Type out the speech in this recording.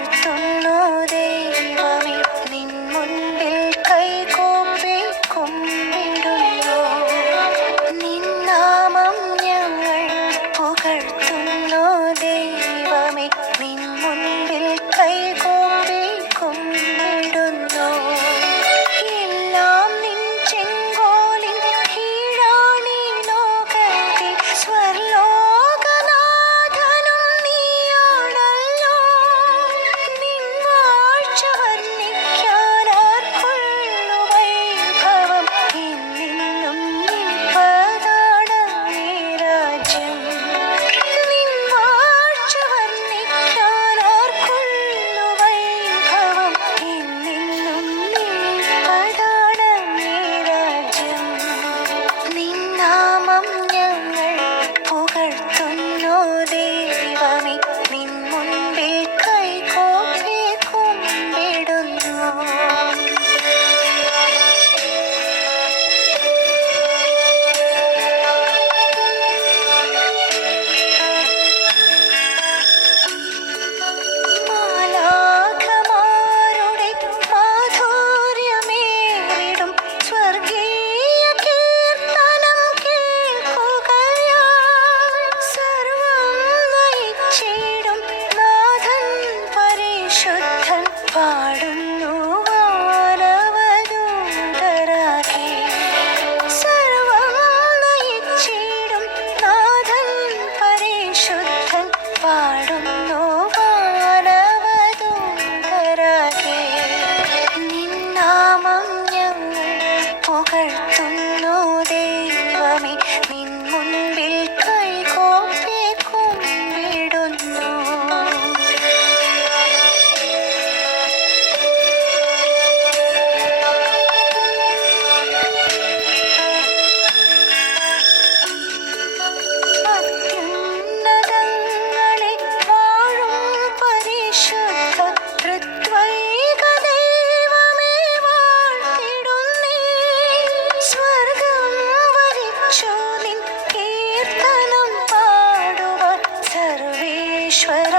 words. பாடும் ಈಶ್ವರ